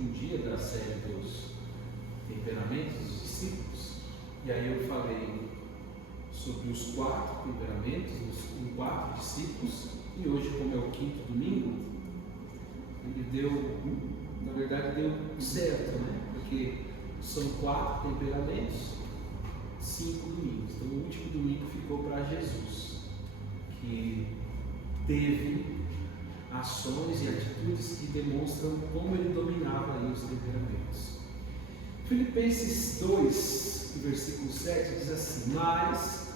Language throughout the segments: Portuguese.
último dia da série dos temperamentos dos discípulos, e aí eu falei sobre os 4 temperamentos, os 4 discípulos, e hoje, como é o 5º domingo, ele deu, na verdade, deu certo, né? Porque são 4 temperamentos, 5 domingos. Então, o último domingo ficou para Jesus, que teve ações e atitudes que demonstram como ele dominava aí os temperamentos. Filipenses 2, versículo 7 diz assim: mas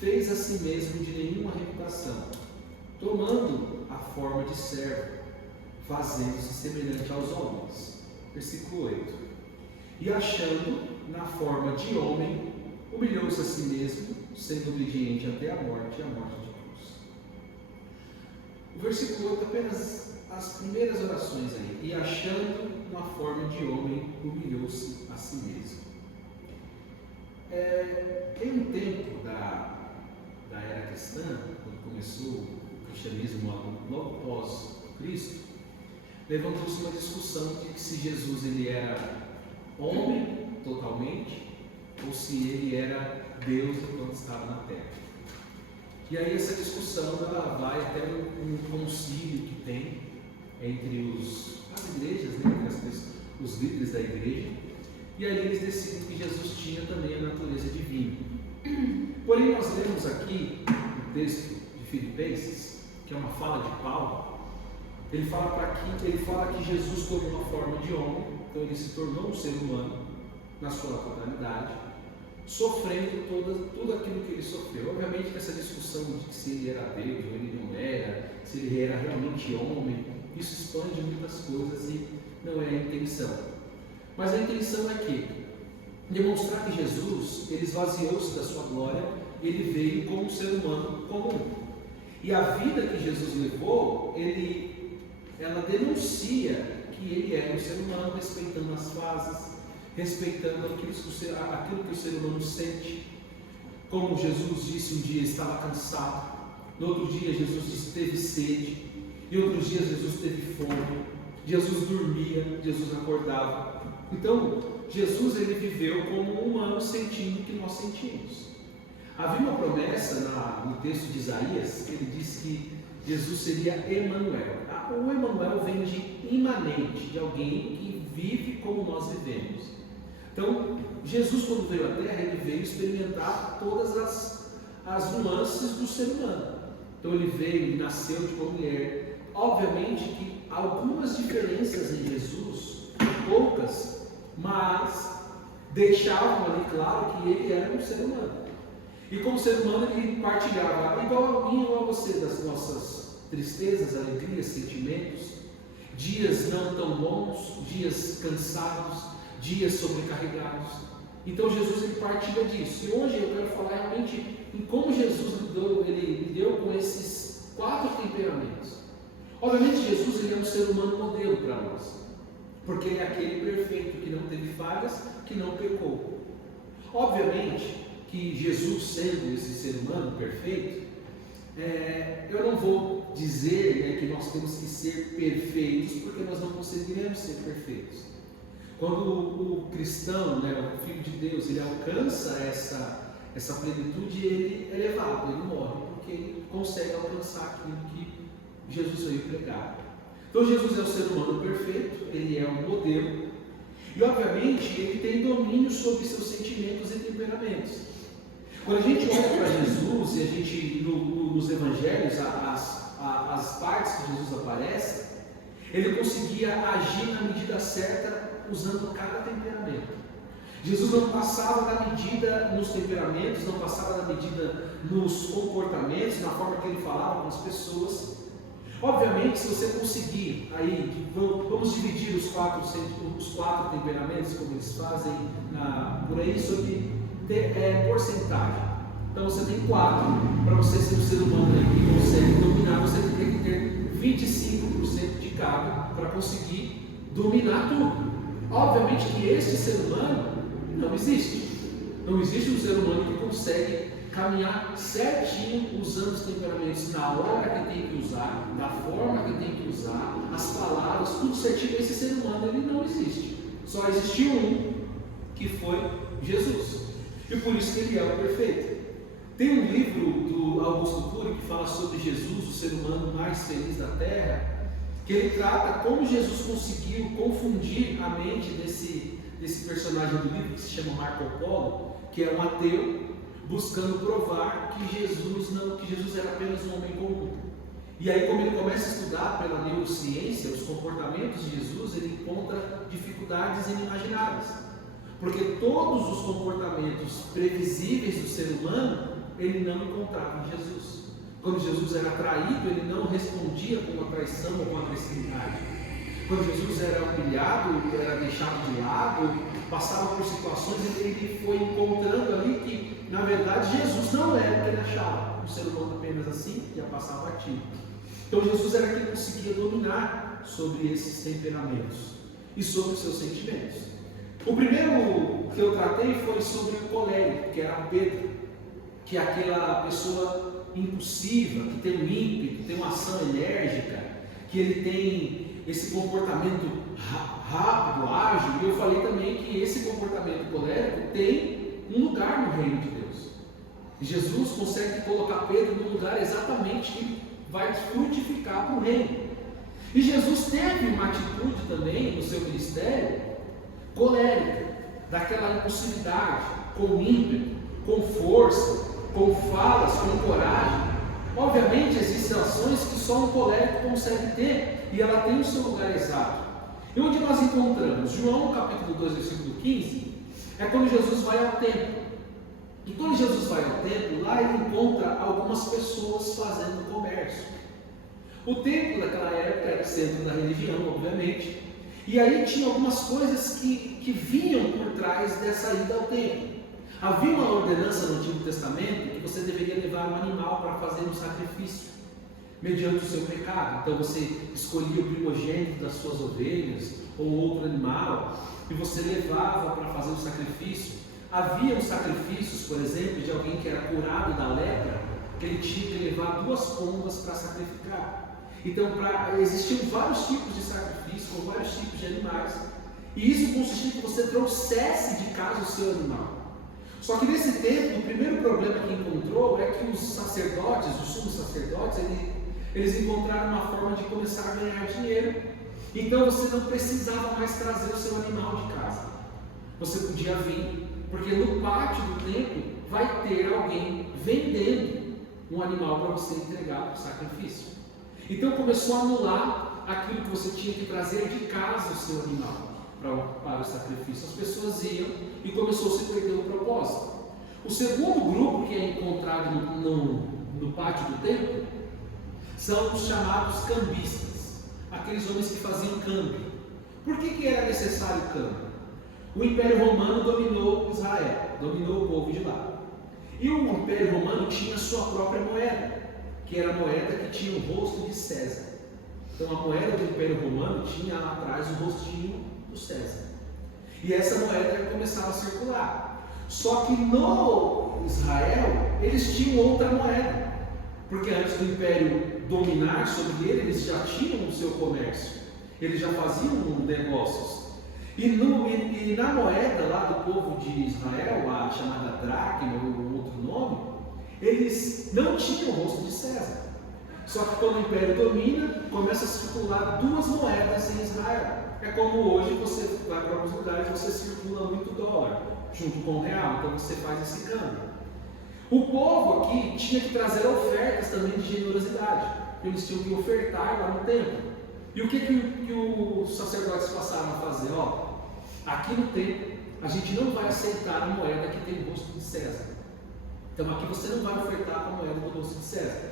fez a si mesmo de nenhuma reputação, tomando a forma de servo, fazendo-se semelhante aos homens. Versículo 8: e achando na forma de homem, humilhou-se a si mesmo, sendo obediente até a morte e a morte de cruz. O versículo 8, apenas as primeiras orações aí. E achando na forma de homem, humilhou-se a si mesmo. Em um tempo da era cristã, quando começou o cristianismo logo após Cristo, levantou-se uma discussão de que se Jesus ele era homem totalmente ou se ele era Deus enquanto estava na terra. E aí essa discussão ela vai até um concílio que tem entre as igrejas, né, entre os líderes da igreja, e aí eles decidem que Jesus tinha também a natureza divina. Porém, nós lemos aqui no texto de Filipenses, que é uma fala de Paulo, ele fala que Jesus tomou a forma de homem, então ele se tornou um ser humano na sua totalidade, sofrendo tudo aquilo que ele sofreu. Obviamente que essa discussão de se ele era Deus ou ele não era, se ele era realmente homem, isso expande muitas coisas e não é a intenção. Mas a intenção é que demonstrar que Jesus, ele esvaziou-se da sua glória, ele veio como um ser humano comum. E a vida que Jesus levou, ela denuncia que ele era um ser humano, respeitando as fases, respeitando aquilo que o ser humano sente. Como Jesus disse, um dia estava cansado, no outro dia Jesus disse teve sede, e outros dias Jesus teve fome, Jesus dormia, Jesus acordava. Então, Jesus ele viveu como um humano sentindo o que nós sentimos. Havia uma promessa no texto de Isaías, que ele disse que Jesus seria Emanuel. O Emanuel vem de imanente, de alguém que vive como nós vivemos. Então, Jesus, quando veio à Terra, ele veio experimentar todas as nuances do ser humano. Então, ele veio, ele nasceu de uma mulher. Obviamente que algumas diferenças em Jesus, poucas, mas deixavam ali claro que ele era um ser humano. E como ser humano, ele partilhava, igual a mim ou a você, das nossas tristezas, alegrias, sentimentos, dias não tão bons, dias cansados, dias sobrecarregados. Então Jesus ele partilha disso. E hoje eu quero falar realmente em como Jesus lidou com esses 4 temperamentos. Obviamente Jesus ele é um ser humano modelo para nós, porque ele é aquele perfeito que não teve falhas, que não pecou. Obviamente que Jesus sendo esse ser humano perfeito, eu não vou dizer, né, que nós temos que ser perfeitos, porque nós não conseguiremos ser perfeitos. Quando o cristão, né, o Filho de Deus, ele alcança essa plenitude, ele é levado, ele morre, porque ele consegue alcançar aquilo que Jesus veio pregar. Então Jesus é o ser humano perfeito, ele é um modelo, e obviamente ele tem domínio sobre seus sentimentos e temperamentos. Quando a gente olha para Jesus e a gente nos evangelhos, as partes que Jesus aparece, ele conseguia agir na medida certa usando cada temperamento. Jesus não passava da medida nos temperamentos, não passava da medida nos comportamentos, na forma que ele falava com as pessoas. Obviamente, se você conseguir, aí, vamos dividir os 4 temperamentos, como eles fazem por aí, sobre porcentagem. Então você tem 4, para você ser um ser humano que consegue dominar, você tem que ter 25% de cada para conseguir dominar tudo. Obviamente que esse ser humano não existe. Não existe um ser humano que consegue caminhar certinho, usando os temperamentos na hora que tem que usar, da forma que tem que usar, as palavras, tudo certinho. Esse ser humano, ele não existe. Só existiu um, que foi Jesus. E por isso que ele é o perfeito. Tem um livro do Augusto Cury que fala sobre Jesus, o ser humano mais feliz da Terra, que ele trata como Jesus conseguiu confundir a mente desse personagem do livro, que se chama Marco Polo, que é um ateu, buscando provar que Jesus era apenas um homem comum. E aí, como ele começa a estudar pela neurociência os comportamentos de Jesus, ele encontra dificuldades inimagináveis. Porque todos os comportamentos previsíveis do ser humano, ele não encontrava em Jesus. Quando Jesus era traído, ele não respondia com uma traição ou com agressividade. Quando Jesus era humilhado, era deixado de lado, passava por situações, ele foi encontrando ali que, na verdade, Jesus não era o que ele achava. Um ser humano apenas assim, ia passar batido. Então Jesus era quem conseguia dominar sobre esses temperamentos e sobre os seus sentimentos. O primeiro que eu tratei foi sobre o colérico, que era Pedro, que é aquela pessoa impulsiva, que tem um ímpeto, tem uma ação enérgica, que ele tem esse comportamento rápido, ágil. E eu falei também que esse comportamento colérico tem um lugar no reino de Deus. Jesus consegue colocar Pedro no lugar exatamente que vai frutificar para o reino. E Jesus teve uma atitude também no seu ministério colérica, daquela impulsividade, com ímpeto, com força, com falas, com coragem. Obviamente existem ações que só um colérico consegue ter, e ela tem o seu lugar exato. E onde nós encontramos? João capítulo 2, versículo 15, é quando Jesus vai ao templo. E quando Jesus vai ao templo, lá ele encontra algumas pessoas fazendo comércio. O templo daquela época era o centro da religião, obviamente, e aí tinha algumas coisas que vinham por trás dessa ida ao templo. Havia uma ordenança no Antigo Testamento que você deveria levar um animal para fazer um sacrifício, mediante o seu pecado. Então você escolhia o primogênito das suas ovelhas ou outro animal e você levava para fazer o sacrifício. Havia sacrifícios, por exemplo, de alguém que era curado da lepra, que ele tinha que levar 2 pombas para sacrificar. Então existiam vários tipos de sacrifício com vários tipos de animais, e isso consistia em que você trouxesse de casa o seu animal. Só que nesse tempo, o primeiro problema que encontrou é que os sacerdotes, os sumos sacerdotes, eles encontraram uma forma de começar a ganhar dinheiro. Então você não precisava mais trazer o seu animal de casa. Você podia vir, porque no pátio do templo vai ter alguém vendendo um animal para você entregar para o sacrifício. Então começou a anular aquilo que você tinha que trazer de casa o seu animal para o sacrifício. As pessoas iam e começou a se perder o propósito. O segundo grupo que é encontrado no pátio do templo são os chamados cambistas, aqueles homens que faziam câmbio. Por que era necessário câmbio? O Império Romano dominou Israel, dominou o povo de lá. E o Império Romano tinha sua própria moeda, que era a moeda que tinha o rosto de César. Então a moeda do Império Romano tinha lá atrás o rostinho do César. E essa moeda começava a circular. Só que no Israel, eles tinham outra moeda. Porque antes do Império dominar sobre ele, eles já tinham o seu comércio. Eles já faziam negócios. E na moeda lá do povo de Israel, a chamada dracma ou outro nome, eles não tinham o rosto de César. Só que quando o Império domina, começa a circular 2 moedas em Israel. É como hoje você vai para alguns lugares e você circula muito dólar junto com o real, então você faz esse câmbio. O povo aqui tinha que trazer ofertas também de generosidade. Eles tinham que ofertar lá no templo. E o que os sacerdotes passaram a fazer? Aqui no templo a gente não vai aceitar a moeda que tem o rosto de César. Então aqui você não vai ofertar com a moeda do rosto de César.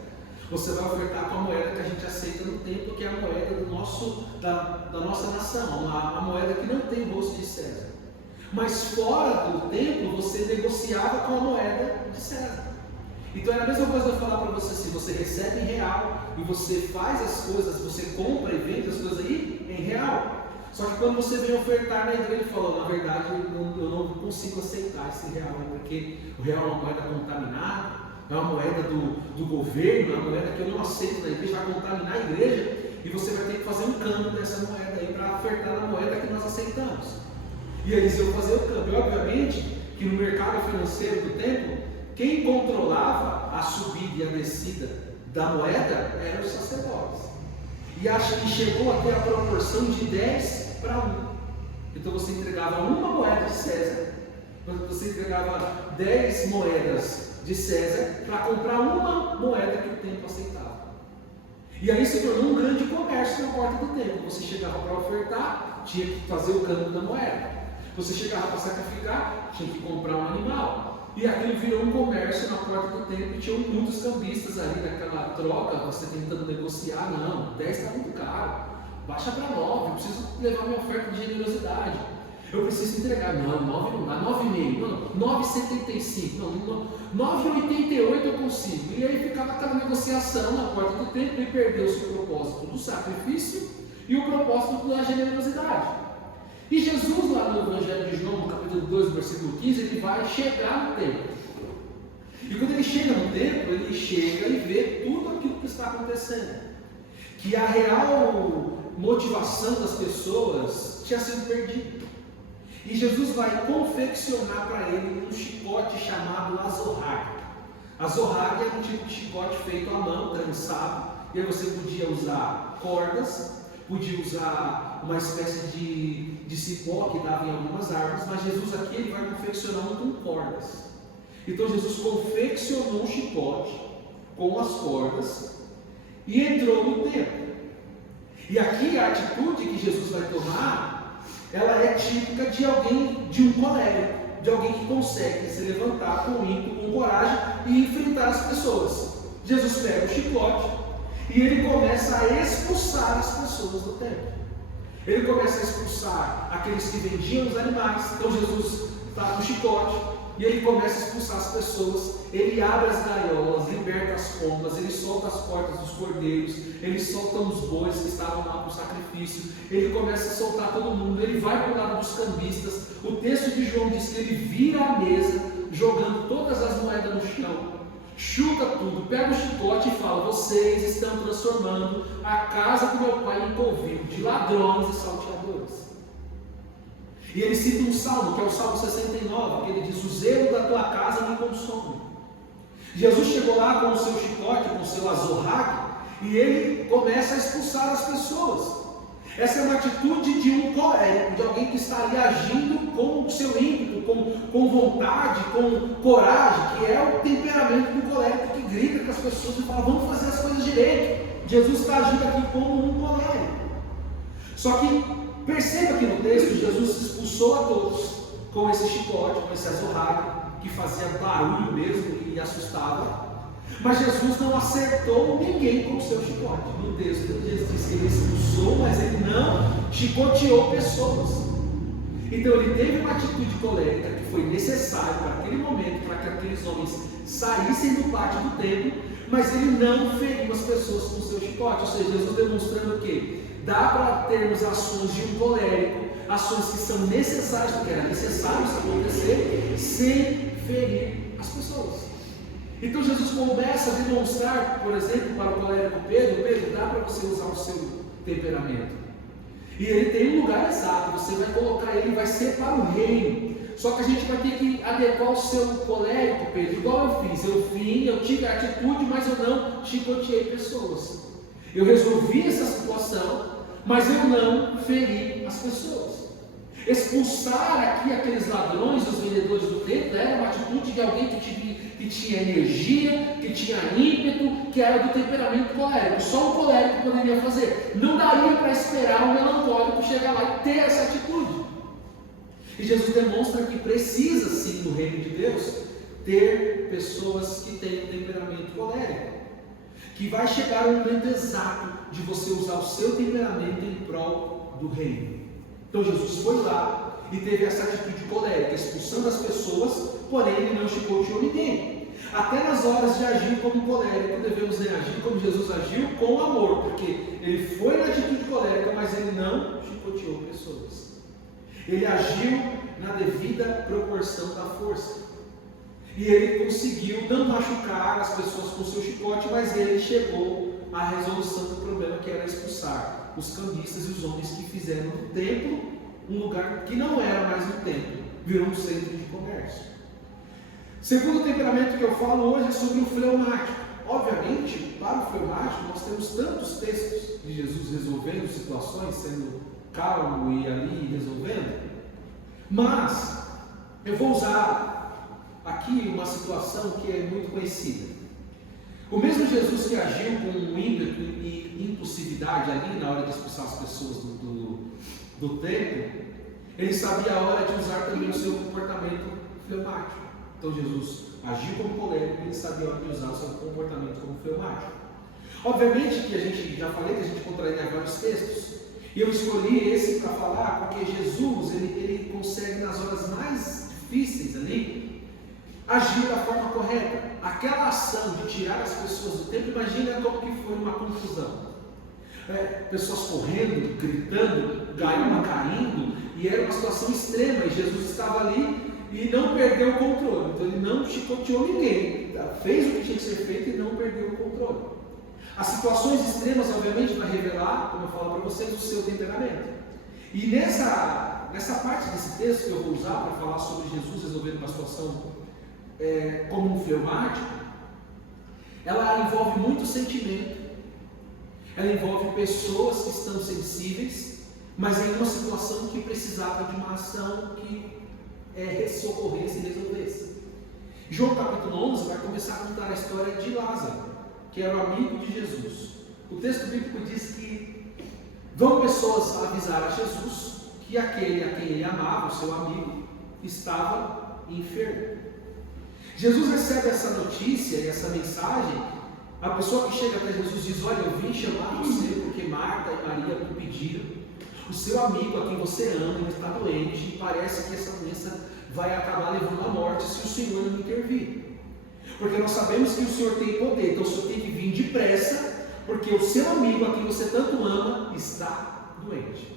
Você vai ofertar com a moeda que a gente aceita no templo, que é a moeda da nossa nação, a moeda que não tem o rosto de César. Mas fora do templo você negociava com a moeda de César. Então é a mesma coisa eu falar para você assim: você recebe em real e você faz as coisas, você compra e vende as coisas aí em real. Só que quando você vem ofertar na igreja, ele falou, na verdade, eu não consigo aceitar esse real, porque o real é uma moeda contaminada, é uma moeda do governo, é uma moeda que eu não aceito na igreja, vai contaminar a igreja, e você vai ter que fazer um câmbio dessa moeda aí para ofertar na moeda que nós aceitamos. E eles iam fazer o câmbio. Obviamente que no mercado financeiro do templo, quem controlava a subida e a descida da moeda eram os sacerdotes. E acho que chegou a ter a proporção de 10 para 1. Então você entregava uma moeda de César, você entregava 10 moedas de César para comprar uma moeda que o templo aceitava. E aí se tornou um grande comércio na porta do templo. Você chegava para ofertar, tinha que fazer o câmbio da moeda. Você chegava para sacrificar, tinha que comprar um animal. E aquilo virou um comércio na porta do templo e tinham muitos cambistas ali naquela troca, você tentando negociar. Não, 10 está muito caro, baixa para 9, eu preciso levar minha oferta de generosidade. Eu preciso entregar, não, 9 não dá, 9,5, não, 9,75, não, 9,88 eu consigo. E aí ficava aquela negociação na porta do templo e perdeu-se o propósito do sacrifício e o propósito da generosidade. E Jesus, lá no Evangelho de João, no capítulo 2, versículo 15, ele vai chegar no templo. E quando ele chega no templo, ele chega e vê tudo aquilo que está acontecendo. Que a real motivação das pessoas tinha sido perdida. E Jesus vai confeccionar para ele um chicote chamado azorrague. Azorrague é um tipo de chicote feito à mão, trançado. E aí você podia usar cordas, podia usar uma espécie de cipó que dava em algumas árvores, mas Jesus aqui ele vai confeccionar um com cordas. Então Jesus confeccionou um chicote com as cordas e entrou no templo. E aqui a atitude que Jesus vai tomar, ela é típica de alguém, de um colérico, de alguém que consegue se levantar com ímpeto, com coragem e enfrentar as pessoas. Jesus pega o chicote e ele começa a expulsar as pessoas do templo. Ele começa a expulsar aqueles que vendiam os animais. Então Jesus está com o chicote e ele começa a expulsar as pessoas. Ele abre as gaiolas, liberta as pombas, ele solta as portas dos cordeiros, ele solta os bois que estavam lá para o sacrifício, ele começa a soltar todo mundo, ele vai para o lado dos cambistas. O texto de João diz que ele vira a mesa, jogando todas as moedas no chão, chuta tudo, pega o chicote e fala: vocês estão transformando a casa do meu pai em covil de ladrões e salteadores. E ele cita um salmo, que é o Salmo 69, que ele diz: o zelo da tua casa me consome. Jesus chegou lá com o seu chicote, com o seu azorrague, e ele começa a expulsar as pessoas. Essa é uma atitude de um colérico, de alguém que está ali agindo com o seu ímpeto, com vontade, com coragem, que é o temperamento do colérico que grita com as pessoas e fala: vamos fazer as coisas direito. Jesus está agindo aqui como um colérico. Só que perceba que no texto Jesus expulsou a todos com esse chicote, com esse azorrague, que fazia barulho mesmo e assustava. Mas Jesus não acertou ninguém com o seu chicote. No texto Jesus diz que ele expulsou, mas ele não chicoteou pessoas. Então ele teve uma atitude colérica que foi necessária para aquele momento, para que aqueles homens saíssem do pátio do templo, mas ele não feriu as pessoas com o seu chicote. Ou seja, Jesus demonstrando o quê? Dá para termos ações de um colérico, ações que são necessárias, porque era necessário isso acontecer, sem ferir as pessoas. Então Jesus começa a demonstrar, por exemplo, para o colérico Pedro, dá para você usar o seu temperamento. E ele tem um lugar exato, você vai colocar ele, vai ser para o reino. Só que a gente vai ter que adequar o seu colérico, Pedro, igual eu fiz. Eu tive a atitude, mas eu não chicoteei pessoas. Eu resolvi essa situação, mas eu não feri as pessoas. Expulsar aqui aqueles ladrões, os vendedores do templo, era uma atitude de alguém que tinha energia, que tinha ímpeto, que era do temperamento colérico. Só um colérico poderia fazer. Não daria para esperar um melancólico chegar lá e ter essa atitude. E Jesus demonstra que precisa sim, no reino de Deus, ter pessoas que têm um temperamento colérico. Que vai chegar o momento exato de você usar o seu temperamento em prol do reino. Então Jesus foi lá e teve essa atitude colérica, expulsando as pessoas, porém ele não chicoteou ninguém. Até nas horas de agir como colérico, devemos agir como Jesus agiu, com amor, porque ele foi na atitude colérica, mas ele não chicoteou pessoas. Ele agiu na devida proporção da força. E ele conseguiu não machucar as pessoas com seu chicote, mas ele chegou à resolução do problema, que era expulsar os cambistas e os homens que fizeram do templo um lugar que não era mais um templo, virou um centro de comércio. Segundo temperamento que eu falo hoje é sobre o fleumático. Obviamente, para o fleumático, nós temos tantos textos de Jesus resolvendo situações, sendo calmo e ali resolvendo, mas eu vou usar aqui uma situação que é muito conhecida. O mesmo Jesus que agiu com ímpeto e impulsividade ali na hora de expulsar as pessoas do templo, ele sabia a hora de usar também o seu comportamento fleumático. Então Jesus agiu como polêmico e ele sabia a hora de usar o seu comportamento como fleumático. Obviamente que a gente, já falei que a gente contraria vários textos, e eu escolhi esse para falar porque Jesus, ele consegue nas horas mais difíceis ali, agir da forma correta. Aquela ação de tirar as pessoas do templo, imagina como que foi uma confusão. Pessoas correndo, gritando, gaiola caindo, e era uma situação extrema, e Jesus estava ali e não perdeu o controle. Então ele não chicoteou ninguém, fez o que tinha que ser feito e não perdeu o controle. As situações extremas, obviamente, vai revelar, como eu falo para vocês, o seu temperamento. E nessa parte desse texto que eu vou usar para falar sobre Jesus resolvendo uma situação como um fleumático, ela envolve muito sentimento, ela envolve pessoas que estão sensíveis, mas em uma situação que precisava de uma ação que socorresse e resolvesse. João capítulo 11 vai começar a contar a história de Lázaro, que era o amigo de Jesus. O texto bíblico diz que vão pessoas avisar a Jesus que aquele a quem ele amava, o seu amigo, estava enfermo. Jesus recebe essa notícia e essa mensagem. A pessoa que chega até Jesus diz: olha, eu vim chamar você porque Marta e Maria me pediram. O seu amigo a quem você ama, ele está doente e parece que essa doença vai acabar levando à morte se o Senhor não intervir. Porque nós sabemos que o Senhor tem poder, então o Senhor tem que vir depressa, porque o seu amigo a quem você tanto ama está doente.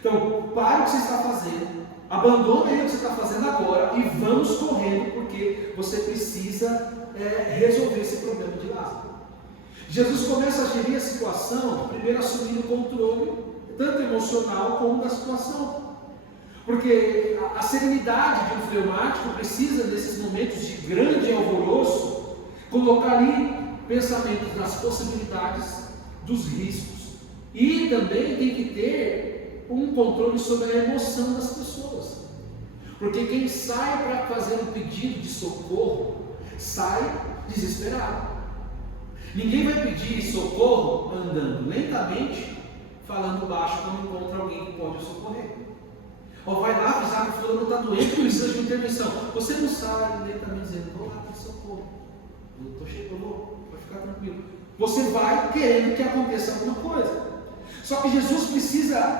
Então, pare o que você está fazendo, abandone o que você está fazendo agora e vamos correndo, porque você precisa resolver esse problema de Lázaro. Jesus começa a gerir a situação, primeiro assumindo o controle, tanto emocional como da situação. Porque a serenidade de um fleumático precisa, nesses momentos de grande alvoroço, colocar ali pensamentos nas possibilidades, dos riscos. E também tem que ter um controle sobre a emoção das pessoas. Porque quem sai para fazer um pedido de socorro, sai desesperado. Ninguém vai pedir socorro andando lentamente, falando baixo quando encontra alguém que pode socorrer. Ou vai lá avisar que o fulano está doente, precisa de intervenção. Você não sai lentamente dizendo: vou lá pedir socorro, eu estou chegando, vai ficar tranquilo. Você vai querendo que aconteça alguma coisa. Só que Jesus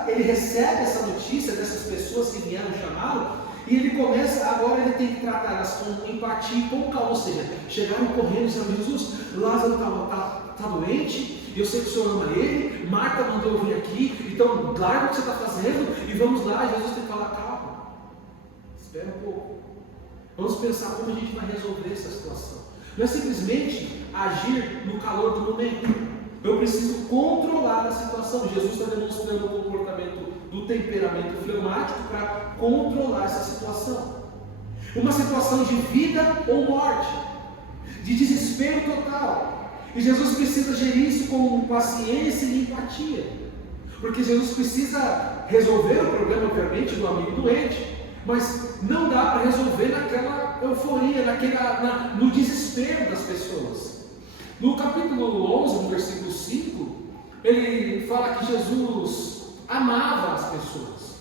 ele recebe essa notícia dessas pessoas que vieram chamá-lo, e ele começa, agora ele tem que tratá-las com empatia e com calma. Ou seja, chegaram correndo e disseram: Jesus, Lázaro está doente, eu sei que o Senhor ama ele, Marta mandou eu vir aqui, então larga o que você está fazendo e vamos lá. Jesus tem que falar: calma, espera um pouco, vamos pensar como a gente vai resolver essa situação. Não é simplesmente agir no calor do momento. Eu preciso controlar a situação. Jesus está demonstrando o comportamento do temperamento fleumático para controlar essa situação. Uma situação de vida ou morte, de desespero total. E Jesus precisa gerir isso com paciência e empatia. Porque Jesus precisa resolver o problema, obviamente, do amigo doente, mas não dá para resolver naquela euforia, no desespero das pessoas. No capítulo 11, no versículo 5, ele fala que Jesus amava as pessoas.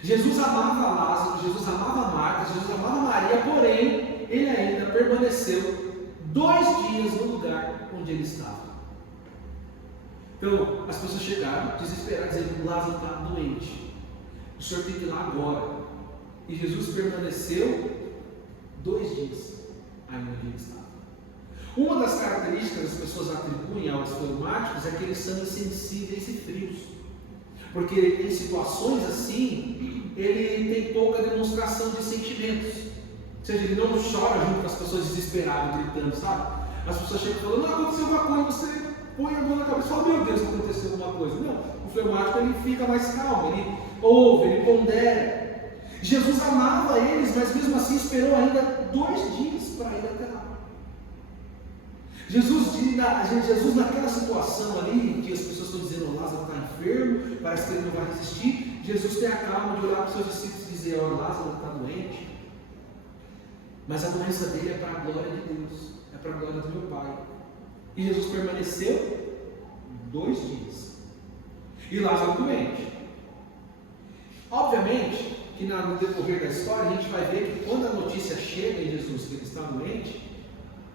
Jesus amava Lázaro, Jesus amava Marta, Jesus amava Maria, porém, ele ainda permaneceu 2 dias no lugar onde ele estava. Então, as pessoas chegaram desesperadas, dizendo: Lázaro está doente, o Senhor tem que ir lá agora. E Jesus permaneceu 2 dias ainda onde ele estava. Uma das características que as pessoas atribuem aos fleumáticos é que eles são insensíveis e frios. Porque em situações assim, ele tem pouca demonstração de sentimentos. Ou seja, ele não chora junto com as pessoas desesperadas, gritando, sabe? As pessoas chegam falando, não, aconteceu alguma coisa, você põe a mão na cabeça e fala, meu Deus, aconteceu alguma coisa. Não, o fleumático ele fica mais calmo, ele ouve, ele pondera. Jesus amava eles, mas mesmo assim esperou ainda 2 dias para ir até lá. Jesus naquela situação ali, que as pessoas estão dizendo, Lázaro está enfermo, parece que ele não vai resistir, Jesus tem a calma de olhar para os seus discípulos e dizer, ó, Lázaro está doente, mas a doença dele é para a glória de Deus, é para a glória do meu Pai. E Jesus permaneceu 2 dias. E Lázaro doente. Obviamente que no decorrer da história a gente vai ver que quando a notícia chega em Jesus que ele está doente,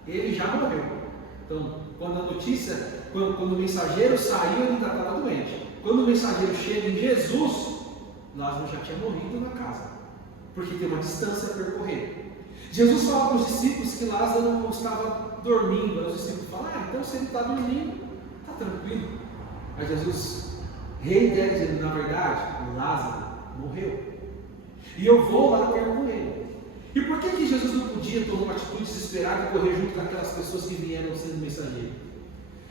ele já morreu. Então, quando o mensageiro saiu, ele ainda estava doente. Quando o mensageiro chega em Jesus, Lázaro já tinha morrido na casa, porque tem uma distância a percorrer. Jesus fala para os discípulos que Lázaro estava dormindo. Os discípulos falam, então se ele está dormindo, está tranquilo. Mas Jesus reitera dizendo, na verdade, Lázaro morreu. E eu vou lá ter com ele. E por que Jesus não podia tomar uma atitude desesperada e correr junto com aquelas pessoas que vieram sendo mensageiros?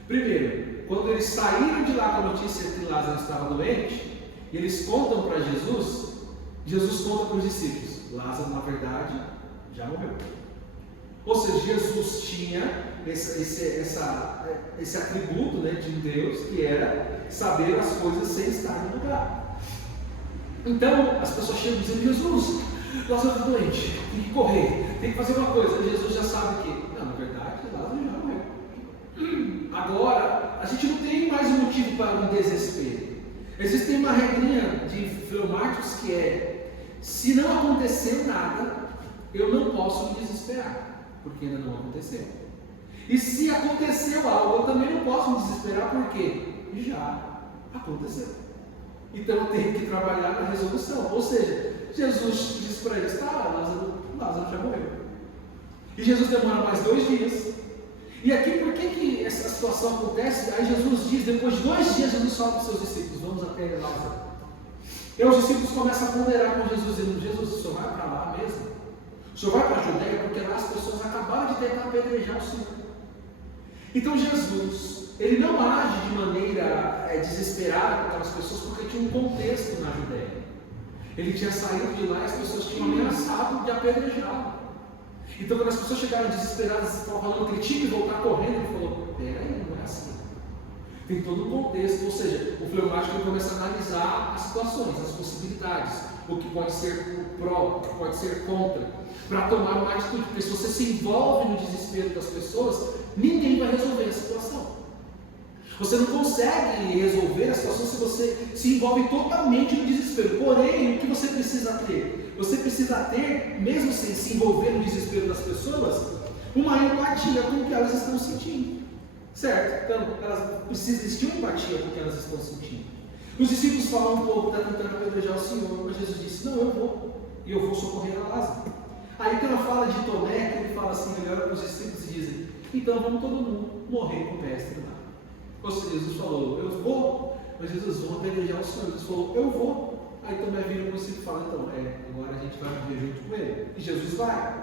Primeiro, quando eles saíram de lá com a notícia que Lázaro estava doente, e eles contam para Jesus, Jesus conta para os discípulos, Lázaro na verdade já morreu. Ou seja, Jesus tinha esse atributo, né, de Deus, que era saber as coisas sem estar no lugar. Então, as pessoas chegam dizendo, Jesus, Lázaro está doente, tem que correr, tem que fazer uma coisa. E Jesus já sabe que, não, na verdade, Lázaro já morreu. Agora, a gente não tem mais um motivo para um desespero. Existe uma regrinha de fleumáticos que é, se não aconteceu nada, eu não posso me desesperar, porque ainda não aconteceu. E se aconteceu algo, eu também não posso me desesperar, porque já aconteceu. Então eu tenho que trabalhar na resolução. Ou seja, Jesus disse para eles, Lázaro já morreu. E Jesus demora mais 2 dias. E aqui, por que essa situação acontece? Aí Jesus diz, depois de 2 dias, Jesus fala para os seus discípulos, vamos até Lázaro. E os discípulos começam a ponderar com Jesus, dizendo, Jesus, o Senhor vai para lá mesmo? O Senhor vai para a Judeia? Porque lá as pessoas acabaram de tentar apedrejar o Senhor. Então Jesus, ele não age de maneira desesperada com aquelas pessoas, porque tinha um contexto na Judeia. Ele tinha saído de lá e as pessoas tinham ameaçado de apedrejá-lo. Então quando as pessoas chegaram desesperadas e estavam falando que ele tinha que voltar correndo, ele falou, peraí, não é assim. Tem todo um contexto, ou seja, o fleumático ele começa a analisar as situações, as possibilidades, o que pode ser pró, o que pode ser contra, para tomar uma atitude, porque se você se envolve no desespero das pessoas, ninguém vai resolver a situação. Você não consegue resolver a situação se você se envolve totalmente no desespero. Porém, o que você precisa ter? Você precisa ter, mesmo sem se envolver no desespero das pessoas, uma empatia com o que elas estão sentindo. Certo? Então, precisa existir uma empatia com o que elas estão sentindo. Os discípulos falam um pouco, está tentando apedrejar o Senhor, mas Jesus disse, não, eu vou. E eu vou socorrer a Lázaro. Aí tem uma fala de Tomé, que ele fala assim, ele olha para os discípulos e dizem, então vamos todo mundo morrer com o mestre lá. Ou seja, Jesus falou, eu vou, mas Jesus, vamos apedrejar o Senhor. Jesus falou, eu vou. Aí Tomé vira para o discípulo e fala, então, agora a gente vai viver junto com ele. E Jesus vai.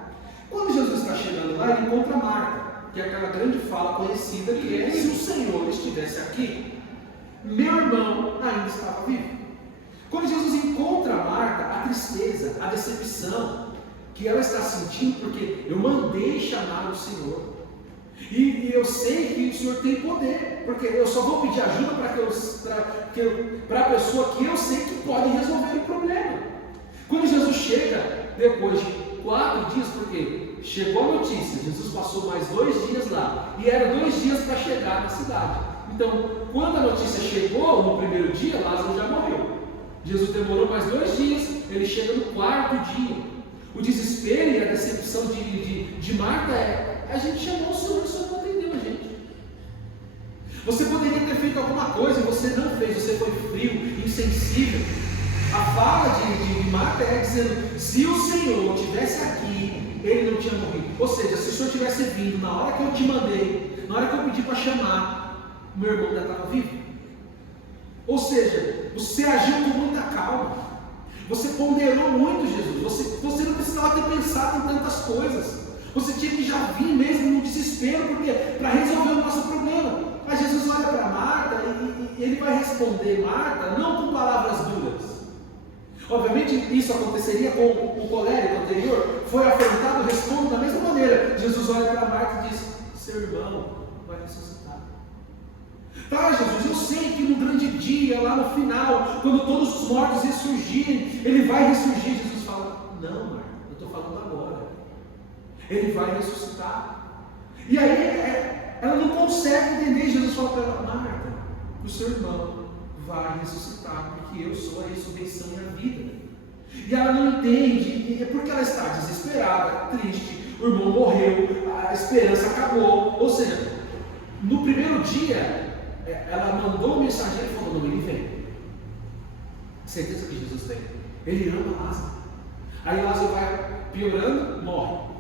Quando Jesus está chegando lá, ele encontra Marta, que é aquela grande fala conhecida que é, se o Senhor estivesse aqui, meu irmão ainda estava vivo. Quando Jesus encontra Marta, a tristeza, a decepção que ela está sentindo, porque eu mandei chamar o Senhor, e eu sei que o Senhor tem poder, porque eu só vou pedir ajuda para a pessoa que eu sei que pode resolver o problema. Quando Jesus chega, depois de 4 dias, porque chegou a notícia, Jesus passou mais 2 dias lá, e eram 2 dias para chegar na cidade. Então, quando a notícia chegou, no primeiro dia, Lázaro já morreu. Jesus demorou mais 2 dias, ele chega no 4º dia. O desespero e a decepção de Marta a gente chamou o Senhor não atendeu a gente. Você poderia ter feito alguma coisa e você não fez, você foi frio, insensível. A fala de Marta é dizendo, se o Senhor estivesse aqui, ele não tinha morrido. Ou seja, se o Senhor tivesse vindo na hora que eu te mandei, na hora que eu pedi para chamar, meu irmão ainda estava vivo. Ou seja, você agiu com muita calma, você ponderou muito Jesus, você não precisava ter pensado em tantas coisas, você tinha que já vir mesmo no desespero, porque para resolver o nosso problema. Mas Jesus olha para Marta e ele vai responder Marta não com palavras duras. Obviamente isso aconteceria com o colérico anterior, foi afrontado, responde da mesma maneira. Jesus olha para Marta e diz: seu irmão vai ressuscitar. Tá, Jesus, eu sei que no grande dia, lá no final, quando todos os mortos ressurgirem, ele vai ressurgir. Jesus fala: não, Marta, eu estou falando agora. Ele vai ressuscitar. E aí ela não consegue entender. Jesus fala para ela: Marta, o seu irmão vai ressuscitar, porque eu sou a ressurreição e a vida. E ela não entende, porque ela está desesperada, triste, o irmão morreu, a esperança acabou. Ou seja, no primeiro dia, ela mandou o mensageiro e falou: não, ele vem. Certeza que Jesus vem. Ele ama Lázaro. Aí Lázaro vai piorando, morre.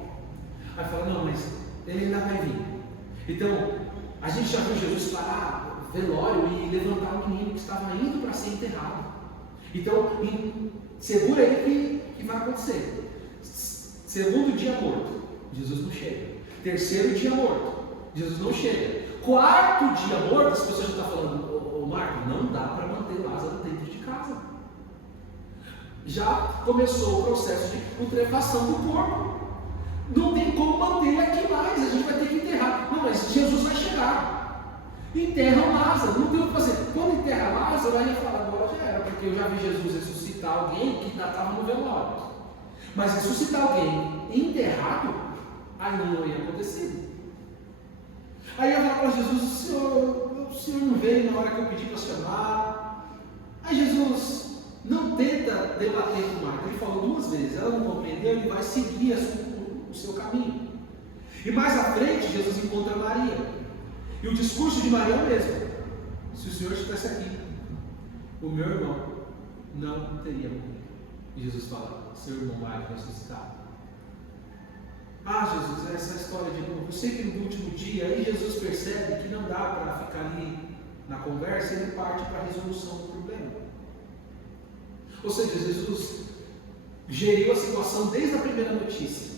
Aí fala: não, mas ele ainda vai vir. Então, a gente já viu Jesus parar velório e levantar um menino que estava indo para ser enterrado. Então, segura ele que vai acontecer. Segundo dia morto, Jesus não chega. Terceiro dia morto, Jesus não chega. Quarto dia morto, as pessoas já estão falando: ô Marco, não dá para manter Lázaro dentro de casa. Já começou o processo de putrefação do corpo. Não tem como manter ele aqui mais, a gente vai ter que enterrar. Não, mas Jesus vai chegar. Enterra Lázaro, não tem o que fazer. Quando enterra Lázaro, aí fala: agora já era, porque eu já vi Jesus ressuscitar alguém que ainda estava no velório. Mas ressuscitar alguém enterrado, aí não ia acontecer. Aí eu falo para Jesus: o senhor não veio na hora que eu pedi para chamar. Aí Jesus não tenta debater com Marta, ele falou duas vezes, ela não compreendeu, ele vai seguir o seu caminho. E mais à frente, Jesus encontra Maria. E o discurso de Maria é o mesmo: se o Senhor estivesse aqui, o meu irmão não teria morrido. E Jesus fala: seu irmão vai ressuscitar. Ah, Jesus, essa história de novo. Eu sei que no último dia, aí Jesus percebe que não dá para ficar ali na conversa, e ele parte para a resolução do problema. Ou seja, Jesus geriu a situação desde a primeira notícia.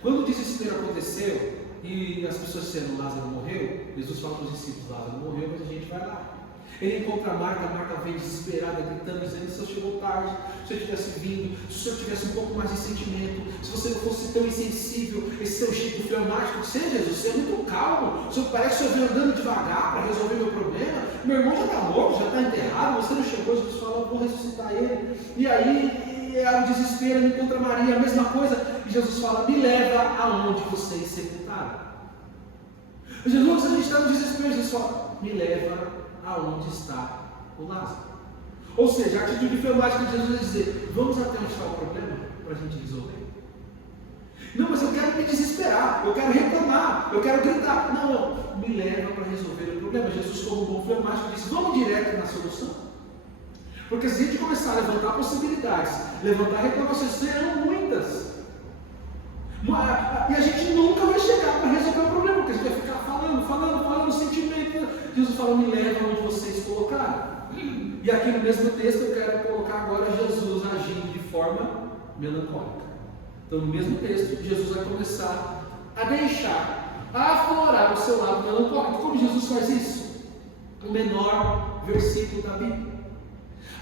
Quando o desespero aconteceu e as pessoas disseram: Lázaro morreu, Jesus fala para os discípulos: Lázaro morreu, mas a gente vai lá. Ele encontra Marta vem desesperada, gritando, dizendo: se eu chegou tarde, se eu tivesse vindo, se o senhor tivesse um pouco mais de sentimento, se você não fosse tão insensível, esse seu jeito fleumático, Jesus, você é muito calmo, parece que o senhor veio andando devagar para resolver meu problema, meu irmão já está morto, já está enterrado, você não chegou. Jesus fala: eu vou ressuscitar ele. E aí, o desespero, ele encontra Maria, a mesma coisa, e Jesus fala: me leva aonde vocês sepultaram. Jesus, a gente está no desespero, Jesus fala: me leva aonde está o Lázaro. Ou seja, a atitude fleumática de Jesus é dizer: vamos até onde está o problema para a gente resolver. Não, mas eu quero me desesperar, eu quero reclamar, eu quero gritar. Não, me leva para resolver o problema. Jesus, como um bom fleumático, disse: vamos direto na solução. Porque se a gente começar a levantar possibilidades, levantar reclamações, serão muitas. E a gente nunca vai chegar para resolver o problema, porque a gente vai ficar falando, sentimento. Jesus fala: me leva onde vocês colocaram. E aqui no mesmo texto eu quero colocar agora Jesus agindo de forma melancólica. Então, no mesmo texto, Jesus vai começar a deixar, a aflorar o seu lado melancólico. Como Jesus faz isso? O menor versículo da Bíblia.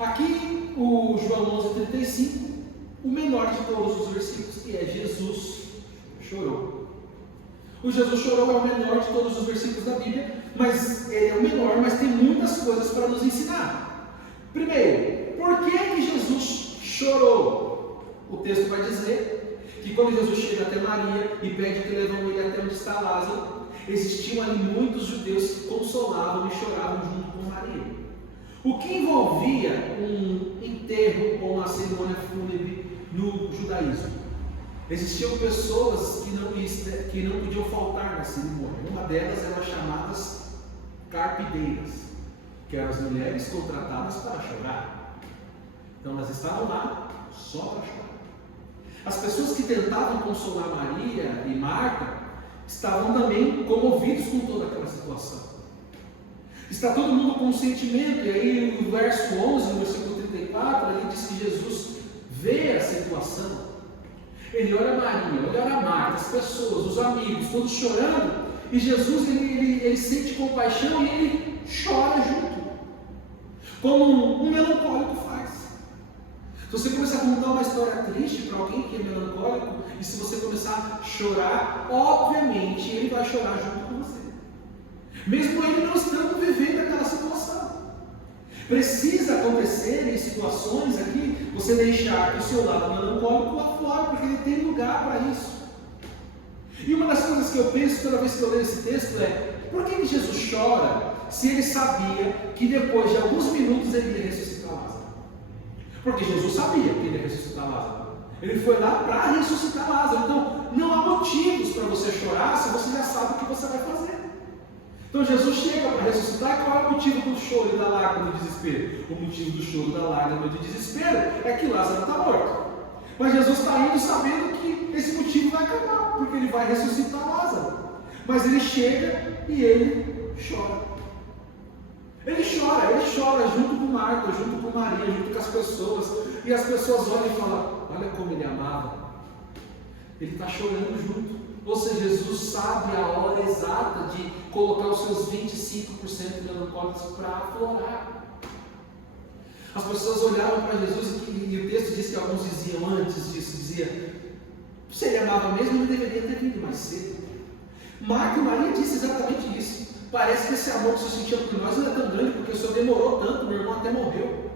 Aqui, o João 11:35, o menor de todos os versículos, que é: Jesus chorou. O Jesus chorou é o menor de todos os versículos da Bíblia, mas ele é o menor, mas tem muitas coisas para nos ensinar. Primeiro, por que Jesus chorou? O texto vai dizer que quando Jesus chega até Maria e pede que levam ele até onde está Lázaro, existiam ali muitos judeus que consolavam e choravam junto com Maria. O que envolvia um enterro ou uma cerimônia fúnebre no judaísmo? Existiam pessoas que não podiam faltar na cerimônia. Uma delas eram chamadas carpideiras, que eram as mulheres contratadas para chorar. Então elas estavam lá só para chorar. As pessoas que tentavam consolar Maria e Marta estavam também comovidos com toda aquela situação. Está todo mundo com um sentimento, e aí no verso 11, no versículo 34, ele diz que Jesus vê a situação. Ele olha Maria, ele olha Marta, as pessoas, os amigos, todos chorando, e Jesus ele sente compaixão e ele chora junto, como um melancólico faz. Se você começar a contar uma história triste para alguém que é melancólico, e se você começar a chorar, obviamente ele vai chorar junto com você, mesmo ele não estando vivendo aquela situação. Precisa acontecer em situações aqui, você deixar que o seu lado melancólico aflore, porque ele tem lugar para isso. E uma das coisas que eu penso toda vez que eu leio esse texto é: por que Jesus chora se ele sabia que depois de alguns minutos ele ia ressuscitar Lázaro? Porque Jesus sabia que ele ia ressuscitar Lázaro. Ele foi lá para ressuscitar Lázaro. Então não há motivos para você chorar se você já sabe o que você vai fazer. Então Jesus chega para ressuscitar. Qual é o motivo do choro e da lágrima do desespero? O motivo do choro, da lágrima e do desespero é que Lázaro está morto. Mas Jesus está indo sabendo que esse motivo vai acabar, porque ele vai ressuscitar Lázaro. Mas ele chega e ele chora. Ele chora junto com Marta, junto com Maria, junto com as pessoas. E as pessoas olham e falam: olha como ele amava. Ele está chorando junto. Ou seja, Jesus sabe a hora exata de colocar os seus 25% melancólicos para aflorar. As pessoas olhavam para Jesus e o texto diz que alguns diziam antes disso, se ele amava mesmo, ele deveria ter vindo mais cedo. Marta e Maria disse exatamente isso. Parece que esse amor que o Senhor sentia por nós não é tão grande, porque o Senhor demorou tanto, meu irmão até morreu.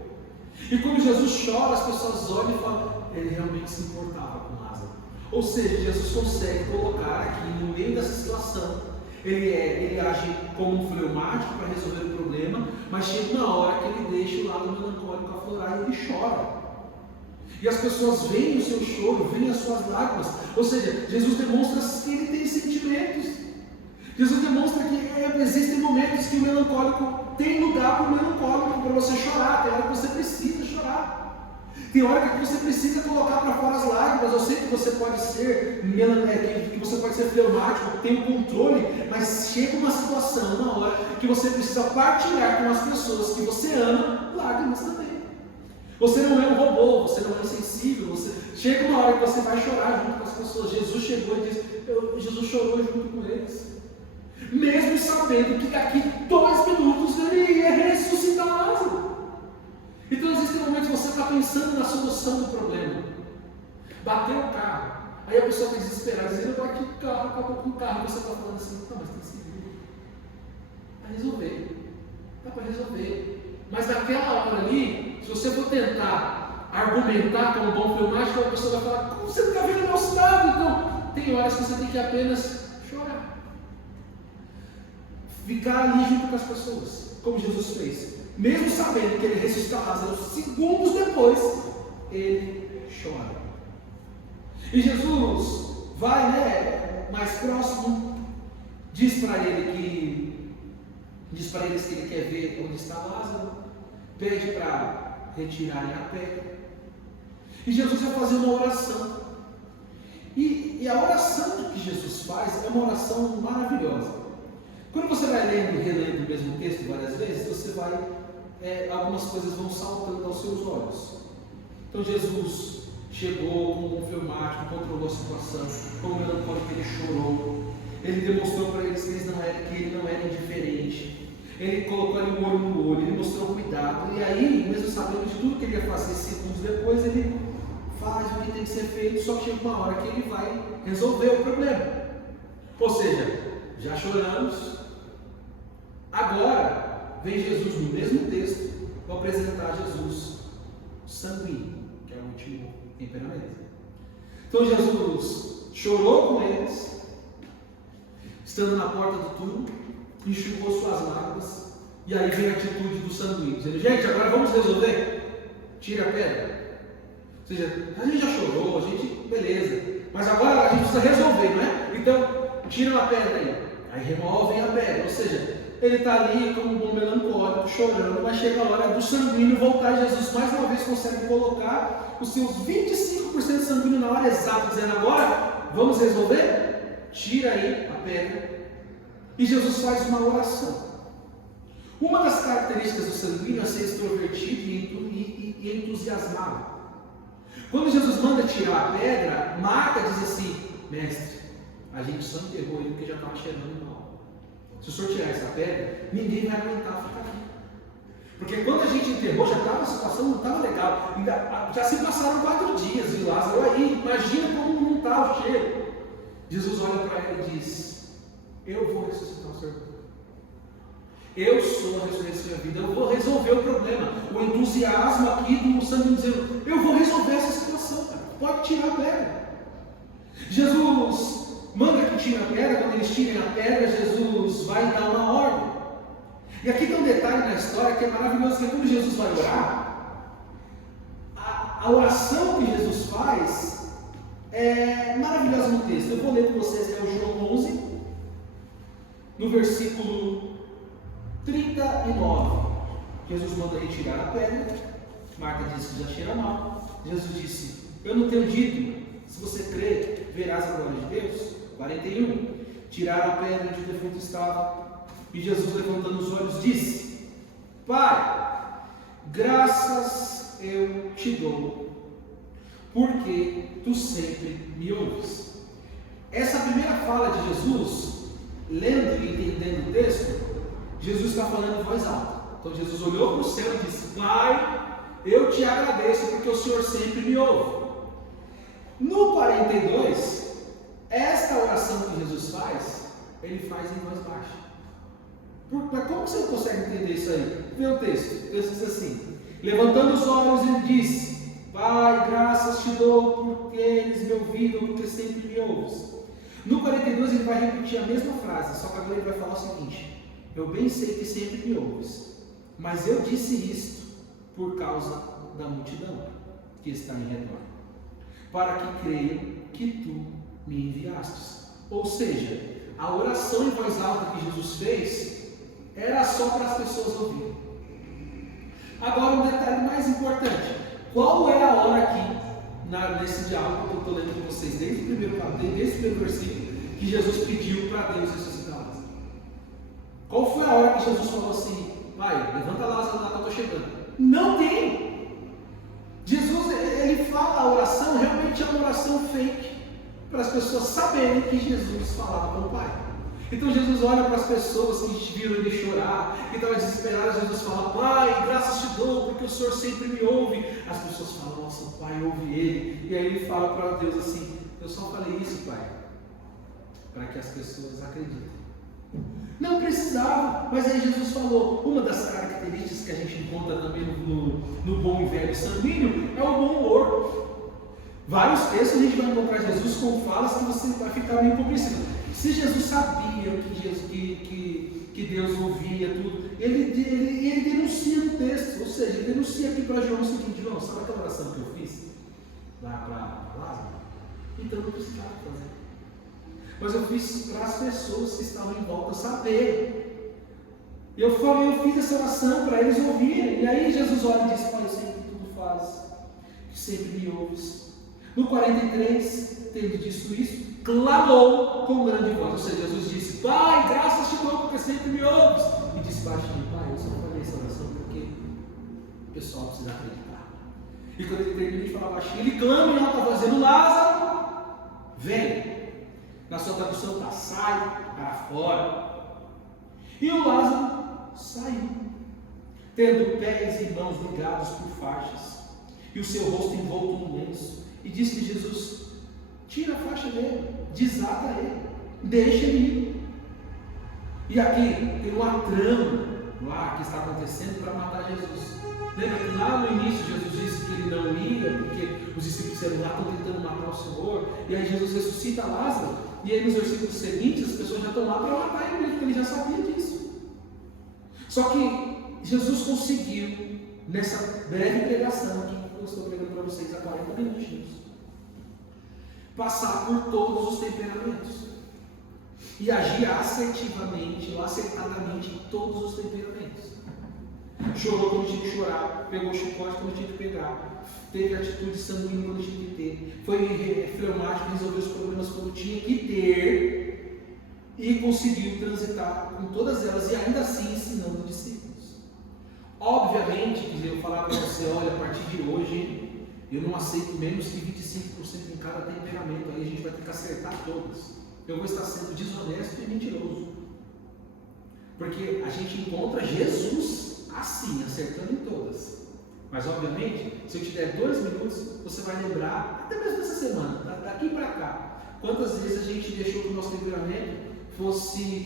E quando Jesus chora, as pessoas olham e falam: ele realmente se importava com Lázaro. Ou seja, Jesus consegue colocar aqui no meio dessa situação. Ele age como um fleumático para resolver o problema, mas chega uma hora que ele deixa o lado melancólico aflorar e ele chora. E as pessoas veem o seu choro, veem as suas lágrimas. Ou seja, Jesus demonstra que ele tem sentimentos. Jesus demonstra que existem momentos que o melancólico tem lugar para o melancólico, para você chorar. Tem hora que você precisa chorar. Tem hora que você precisa colocar para fora as lágrimas. Eu sei que você pode ser que você pode ser fleumático, tem o controle, mas chega uma situação, uma hora, que você precisa partilhar com as pessoas que você ama lágrimas também. Você não é um robô, você não é insensível. Chega uma hora que você vai chorar junto com as pessoas. Jesus chegou e disse: Jesus chorou junto com eles, mesmo sabendo que daqui 2 minutos ele ia ressuscitar Lázaro. Então existem momentos que você está pensando na solução do problema. Bateu o carro, aí a pessoa está desesperada, dizendo: eu bati o carro, acabou com o carro. E você está falando assim: não, mas tem seguro. Vai resolver. Dá para resolver. Mas naquela hora ali, se você for tentar argumentar como bom fleumático, a pessoa vai falar: como você não está vendo o nosso lado? Então, tem horas que você tem que apenas chorar. Ficar ali junto com as pessoas, como Jesus fez. Mesmo sabendo que ele ressuscitou Lázaro, segundos depois, ele chora. E Jesus vai, mais próximo, diz para eles que ele quer ver onde está Lázaro, pede para retirarem a pedra. E Jesus vai fazer uma oração. E a oração que Jesus faz é uma oração maravilhosa. Quando você vai lendo e relendo o mesmo texto várias vezes, você vai, algumas coisas vão saltando aos seus olhos. Então Jesus chegou com um fleumático, controlou a situação, com o melancólico ele chorou, ele demonstrou para eles que ele não era indiferente, ele colocou ali o olho no olho, ele mostrou cuidado, e aí, mesmo sabendo de tudo que ele ia fazer segundos depois, ele faz o que tem que ser feito, só que chega uma hora que ele vai resolver o problema. Ou seja, já choramos. Agora, vem Jesus no mesmo texto para apresentar Jesus sanguíneo, que é o último temperamento. Então Jesus chorou com eles, estando na porta do túmulo, enxugou suas lágrimas, e aí vem a atitude do sanguíneo, dizendo: gente, agora vamos resolver? Tira a pedra. Ou seja, a gente já chorou, a gente, beleza, mas agora a gente precisa resolver, não é? Então, tira a pedra aí. Aí removem a pedra, ou seja, ele está ali como um bom melancólico, chorando, mas chega a hora do sanguíneo voltar, e Jesus mais uma vez consegue colocar os seus 25% sanguíneo na hora exata, dizendo: agora, vamos resolver? Tira aí a pedra. E Jesus faz uma oração. Uma das características do sanguíneo é ser extrovertido e entusiasmado. Quando Jesus manda tirar a pedra, Marta diz assim: mestre, a gente só enterrou ele porque já estava cheirando mal. Se o senhor tirar essa pedra, ninguém vai aguentar ficar aqui. Porque quando a gente enterrou, já estava, a situação não estava legal. Já se passaram 4 dias de Lázaro aí. Imagina como não está o cheiro. Jesus olha para ela e diz: eu vou ressuscitar o seu irmão. Eu sou a ressurreição e a vida. Eu vou resolver o problema. O entusiasmo aqui do sangue dizendo: eu vou resolver essa situação, cara. Pode tirar a pedra. Jesus manda que tire a pedra. Quando eles tirem a pedra, Jesus vai dar uma ordem. E aqui tem um detalhe na história que é maravilhoso, que quando Jesus vai orar, a oração que Jesus faz é maravilhosa no texto. Eu vou ler para vocês, é o João 11, no versículo 39. Jesus manda retirar a pedra. Marta disse que já cheira mal. Jesus disse: eu não tenho dito, se você crer, verás a glória de Deus. 41. Tiraram a pedra onde o defunto estava. E Jesus, levantando os olhos, disse: Pai, graças eu te dou, porque tu sempre me ouves. Essa primeira fala de Jesus, lendo e entendendo o texto, Jesus está falando em voz alta. Então Jesus olhou para o céu e disse: Pai, eu te agradeço porque o Senhor sempre me ouve. No 42, esta oração que Jesus faz, ele faz em voz baixa. Mas como você consegue entender isso aí? Vê o texto. Deus diz assim: levantando os olhos, ele disse: Pai, graças te dou porque eles me ouviram, porque sempre me ouves. No 42 ele vai repetir a mesma frase, só que agora ele vai falar o seguinte: eu bem sei que sempre me ouves, mas eu disse isto por causa da multidão que está em redor, para que creiam que tu me enviastes. Ou seja, a oração em voz alta que Jesus fez era só para as pessoas ouvirem. Agora um detalhe mais importante: qual é a hora aqui, nesse diálogo que eu estou lendo com vocês, desde o primeiro versículo, que Jesus pediu para Deus ressuscitar Lázaro? Qual foi a hora que Jesus falou assim: Pai, levanta Lázaro lá que eu estou chegando? Não tem. Jesus, ele fala a oração, realmente é uma oração fake, para as pessoas saberem que Jesus falava com o Pai. Então Jesus olha para as pessoas que viram ele chorar, que estavam desesperadas. Jesus fala: Pai, graças te dou, porque o Senhor sempre me ouve. As pessoas falam: nossa, o Pai ouve ele. E aí ele fala para Deus assim: eu só falei isso, Pai, para que as pessoas acreditem. Não precisava, mas aí Jesus falou. Uma das características que a gente encontra também no bom e velho sanguíneo é o bom humor. Vários textos a gente vai encontrar Jesus com falas que você vai ficar meio compreensivo. Se Jesus sabia que Deus ouvia tudo, ele denuncia no texto. Ou seja, ele denuncia aqui para João o seguinte: João, sabe aquela oração que eu fiz lá para Lázaro? Então eu não precisava fazer, mas eu fiz para as pessoas que estavam em volta saber. Eu fiz essa oração para eles ouvirem. E aí Jesus olha e diz: Pai, eu sei que tudo faz, que sempre me ouves. No 43, tendo dito isso, clamou com grande voz. Ou seja, Jesus disse: Pai, graças te dou porque sempre me ouves. E disse baixinho: Pai, eu só falei essa oração porque o pessoal precisa acreditar. E quando ele termina de falar baixinho, ele clama em alta voz, dizendo: Lázaro, vem. Na sua tradução está: sai para fora. E o Lázaro saiu, tendo pés e mãos ligados por faixas, e o seu rosto envolto no lenço. E disse-lhe Jesus: tira a faixa dele, desata ele, deixa ele ir. E aqui tem uma trama lá que está acontecendo para matar Jesus. Lembra que lá no início Jesus disse que ele não ia, porque os discípulos disseram: lá estão tentando matar o Senhor. E aí Jesus ressuscita Lázaro, e aí nos versículos seguintes as pessoas já estão lá para matar ele mesmo, porque ele já sabia disso. Só que Jesus conseguiu, nessa breve pregação que eu estou pregando para vocês há 40 minutinhos, passar por todos os temperamentos e agir assertivamente ou acertadamente em todos os temperamentos. Chorou quando tinha que chorar, pegou chicote quando tinha que pegar, teve atitude sanguínea quando tinha que ter, foi fleumático, resolveu os problemas quando tinha que ter, e conseguiu transitar com todas elas, e ainda assim ensinando discípulos. Obviamente, que eu falar para você, olha, a partir de hoje, eu não aceito menos que 25% em cada temperamento, aí a gente vai ter que acertar todas. Eu vou estar sendo desonesto e mentiroso. Porque a gente encontra Jesus assim, acertando em todas. Mas, obviamente, se eu te der 2 minutos, você vai lembrar, até mesmo essa semana, daqui para cá, quantas vezes a gente deixou que o nosso temperamento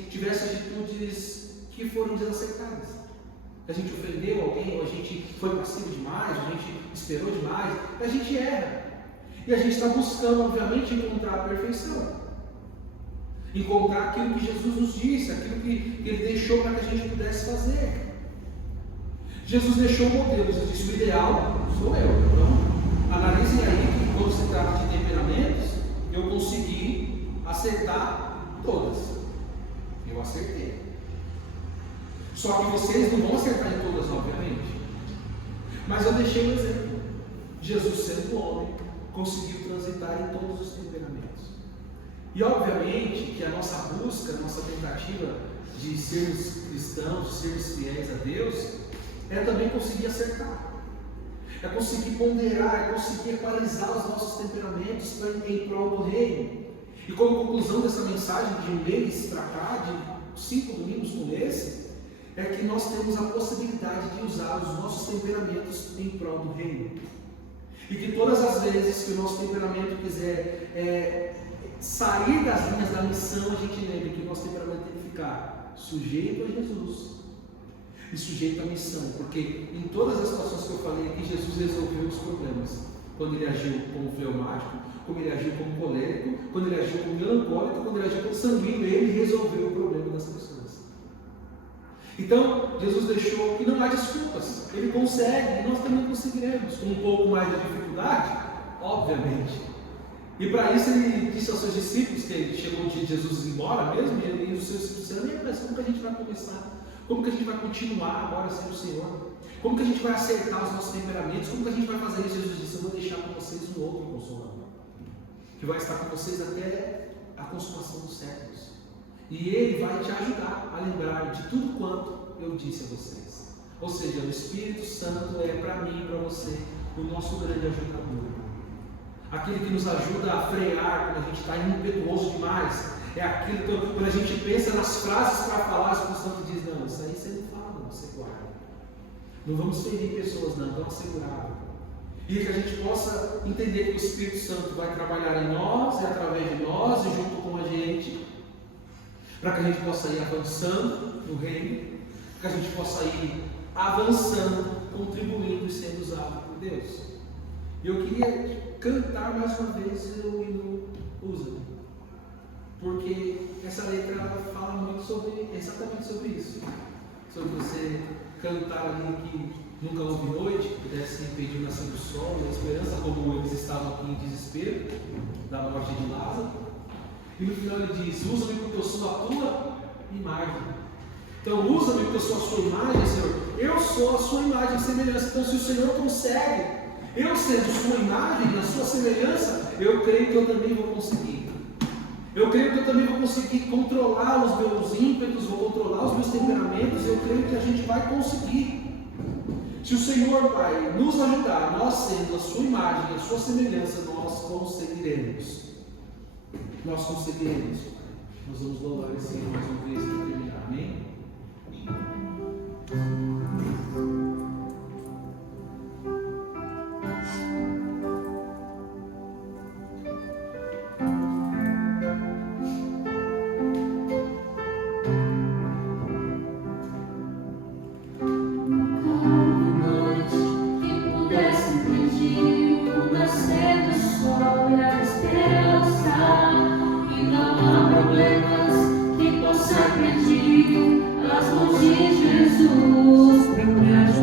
tivesse atitudes que foram desacertadas. A gente ofendeu alguém, ou a gente foi passivo demais, a gente esperou demais, a gente erra. E a gente está buscando, obviamente, encontrar a perfeição. Encontrar aquilo que Jesus nos disse, aquilo que Ele deixou para que a gente pudesse fazer. Jesus deixou o modelo, Jesus disse: o ideal sou eu. Então, analisem aí que quando se trata de temperamentos, eu consegui acertar todas. Eu acertei. Só que vocês não vão acertar em todas, obviamente. Mas eu deixei um exemplo. Jesus, sendo homem, conseguiu transitar em todos os temperamentos. E obviamente que a nossa busca, a nossa tentativa de sermos cristãos, de sermos fiéis a Deus, é também conseguir acertar. É conseguir ponderar, é conseguir equalizar os nossos temperamentos em prol do reino. E como conclusão dessa mensagem de um mês para cá, de 5 domingos como esse, é que nós temos a possibilidade de usar os nossos temperamentos em prol do reino. E que todas as vezes que o nosso temperamento quiser sair das linhas da missão, a gente lembre que o nosso temperamento tem que ficar sujeito a Jesus e sujeito à missão, porque em todas as situações que eu falei aqui, Jesus resolveu os problemas. Quando ele agiu como fleumático, como ele agiu como colérico, quando ele agiu como melancólico, quando ele agiu como sanguíneo, ele resolveu o problema das pessoas. Então, Jesus deixou que não há desculpas, ele consegue, e nós também conseguiremos, com um pouco mais de dificuldade, obviamente. E para isso ele disse aos seus discípulos, que chegou o dia de Jesus ir embora mesmo, e os seus discípulos disseram: mas como que a gente vai começar? Como que a gente vai continuar agora sendo o Senhor? Como que a gente vai acertar os nossos temperamentos? Como que a gente vai fazer isso? Jesus disse: eu vou deixar com vocês um outro Consolador, que vai estar com vocês até a consumação dos séculos. E ele vai te ajudar a lembrar de tudo quanto eu disse a vocês. Ou seja, o Espírito Santo é para mim e para você o nosso grande ajudador. Aquele que nos ajuda a frear quando a gente está impetuoso demais. É aquilo que quando a gente pensa nas frases para falar, o Espírito Santo diz: não, isso aí você não fala, não, você guarda. Não vamos ferir pessoas, não, vamos segurar. E que a gente possa entender que o Espírito Santo vai trabalhar em nós e através de nós e junto com a gente, para que a gente possa ir avançando no reino, para que a gente possa ir avançando, contribuindo e sendo usado por Deus. E eu queria cantar mais uma vez o hino Usa-me, porque essa letra fala muito exatamente sobre isso, sobre você cantar ali que nunca houve noite, que pudesse impedir o nascer do sol e a esperança, como eles estavam aqui em desespero da morte de Lázaro. E no final ele diz: usa-me porque eu sou a tua imagem. Então usa-me porque eu sou a sua imagem, Senhor. Eu sou a sua imagem e semelhança. Então se o Senhor consegue, eu sendo sua imagem, a sua semelhança, eu creio que eu também vou conseguir. Eu creio que eu também vou conseguir controlar os meus ímpetos, vou controlar os meus temperamentos. Eu creio que a gente vai conseguir. Se o Senhor vai nos ajudar, nós sendo a sua imagem, a sua semelhança, nós conseguiremos. Nós conseguiremos. Nós vamos louvar esse Senhor mais uma vez para terminar. Amém? Problemas que possa pedir as mãos de Jesus.